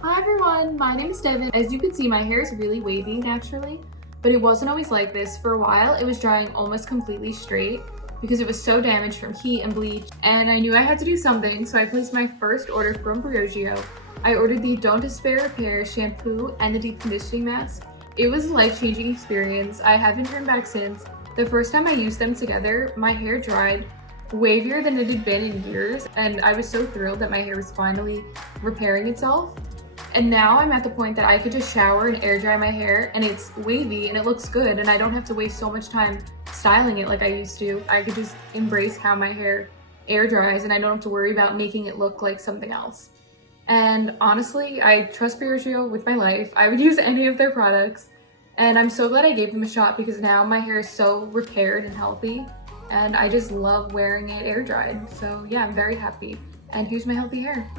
Hi everyone, my name is Devin. As you can see, my hair is really wavy naturally, but it wasn't always like this. For a while, it was drying almost completely straight because it was so damaged from heat and bleach, and I knew I had to do something, so I placed my first order from Briogeo. I ordered the Don't Despair Repair shampoo and the deep conditioning mask. It was a life-changing experience. I haven't turned back since. The first time I used them together, my hair dried wavier than it had been in years, and I was so thrilled that my hair was finally repairing itself. And now I'm at the point that I could just shower and air dry my hair and it's wavy and it looks good, and I don't have to waste so much time styling it like I used to. I could just embrace how my hair air dries and I don't have to worry about making it look like something else. And honestly, I trust Briogeo with my life. I would use any of their products, and I'm so glad I gave them a shot because now my hair is so repaired and healthy, and I just love wearing it air dried. So yeah, I'm very happy. And here's my healthy hair.